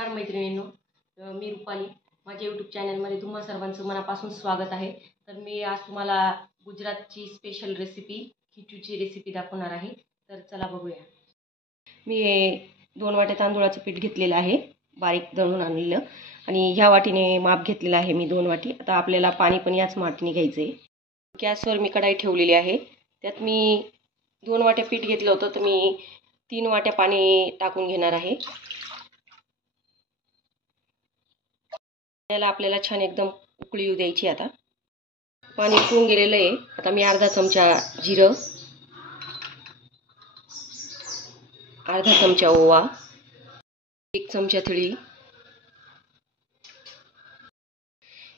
नमस्कार मैत्रिणींनो, मी रुपाली. माझ्या यूट्यूब चॅनलमध्ये तुम्हा सर्वांचं मनापासून स्वागत आहे. तर मी आज तुम्हाला गुजरातची स्पेशल रेसिपी खिचूची रेसिपी दाखवणार आहे. तर चला बघूया. मी 2 वाट्या तांदूळाचं पीठ घेतलेलं आहे, बारीक दळून आणलेलं, आणि ह्या वाटीने माप घेतलेलं आहे मी 2 वाटी. आता आपल्याला पाणी पण याच मापाने घ्यायचं आहे. गॅसवर मी कढाई ठेवलेली आहे. त्यात मी 2 वाट्या पीठ घेतलं होतं, तर मी 3 वाट्या पाणी टाकून घेणार आहे. याला आपल्याला छान एकदम उकळी येऊ द्यायची. आता पाणी उकळून गेलेलं आहे. आता मी अर्धा चमचा जिरं, अर्धा चमचा ओवा, 1 चमचा तिळी,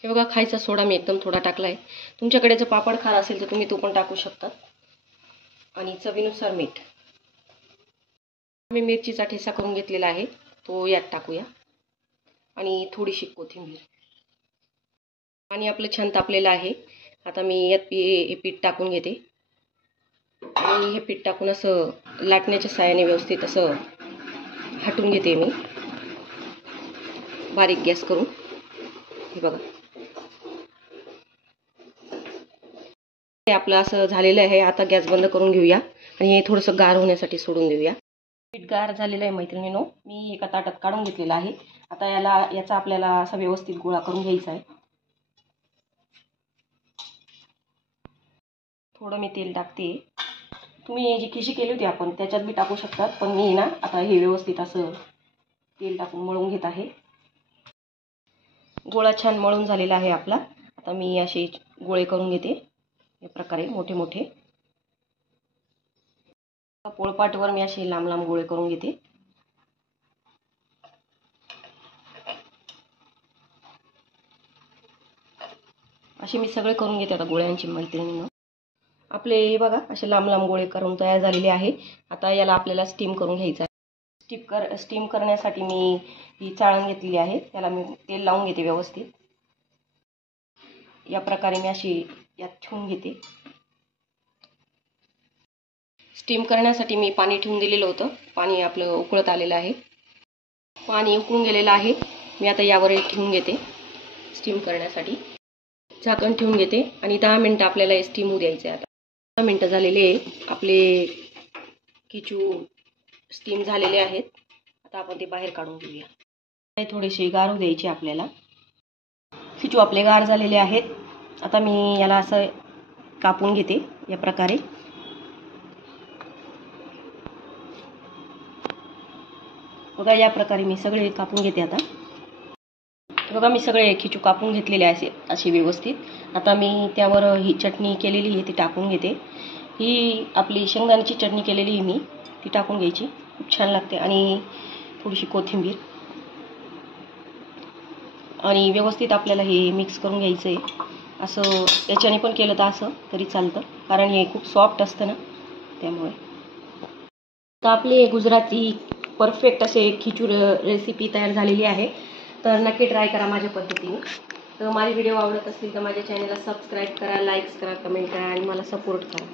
हे बघा खायचा सोडा मी एकदम थोडा टाकलाय. तुमच्याकडे जर पापड खार असेल तर तुम्ही तो पण टाकू शकता, आणि चवीनुसार मीठ. मी मिरचीचा ठेचा करून घेतलेला आहे, तो यात टाकूया, आणि थोडीशी कोथिंबीर. पाणी आपलं छान तापलेलं आहे. आता मी यात पीठ टाकून घेते, आणि हे पीठ टाकून असं लाटण्याच्या साहाय्याने व्यवस्थित असं हटवून घेते मी, बारीक गॅस करून. हे बघा, हे आपलं असं झालेलं आहे. आता गॅस बंद करून घेऊया, आणि हे थोडंसं गार होण्यासाठी सोडून देऊया. पीठ गार झालेलं आहे मैत्रिणींनो. मी एका ताटात काढून घेतलेलं आहे. आता याचा आपल्याला असा व्यवस्थित गोळा करून घ्यायचा आहे. थोडं मी तेल टाकते. तुम्ही जी खिशी केली होती आपण त्याच्यात बी टाकू शकतात, पण मी ना आता हे व्यवस्थित असं तेल टाकून मळून घेत आहे. गोळा छान मळून झालेला आहे आपला. आता मी असे गोळे करून घेते, या प्रकारे मोठे मोठे. पोळपाटवर मी असे लांब लांब गोळे करून घेते. असे मी सगळे करून घेते आता गोळ्यांची मैत्रिणींनो. आपले बघा असे लांब लांब गोळे करून तयार झालेले आहे. आता याला आपल्याला स्टीम करून घ्यायचं आहे. स्टीम करण्यासाठी मी ही चाळण घेतलेली आहे. त्याला मी तेल लावून घेते व्यवस्थित. या प्रकारे मी अशी यात ठेवून घेते. स्टीम करण्यासाठी मी पाणी ठेवून दिलेलं होतं. पाणी आपलं उकळत आलेलं आहे. पाणी उकळून गेलेलं आहे. मी आता यावर ठेवून घेते स्टीम करण्यासाठी. झाकण ठेवून घेते, आणि 10 मिनिटं आपल्याला स्टीम होऊ द्यायचं आहे. आता 10 मिनिटं झालेले आपले खिचू स्टीम झालेले आहेत. आता आपण ते बाहेर काढून घेऊया. थोडेसे गार होऊ द्यायचे आपल्याला. खिचू आपले गार झालेले आहेत. आता मी याला असं कापून घेते या प्रकारे. बघा, या प्रकारे मी सगळे कापून घेते. आता बघा, मी सगळे खिचू कापून घेतलेले आहे असे व्यवस्थित. आता मी त्यावर ही चटणी केलेली आहे ती टाकून घेते. ही आपली शेंगदाण्याची चटणी केलेली आहे मी, ती टाकून घ्यायची. खूप छान लागते. आणि थोडीशी कोथिंबीर, आणि व्यवस्थित आपल्याला हे मिक्स करून घ्यायचं आहे. असं याच्याने पण केलं तर असं तरी चालतं, कारण हे खूप सॉफ्ट असतं ना, त्यामुळे. तर आपली गुजराती परफेक्ट असे खिचू रेसिपी तयार झालेली आहे. तर नक्की ट्राय करा माझ्या पद्धतीने. तर माझे व्हिडिओ आवडत असतील तर माझ्या चॅनलला सबस्क्राईब करा, लाईक्स करा, कमेंट करा, आणि मला सपोर्ट करा.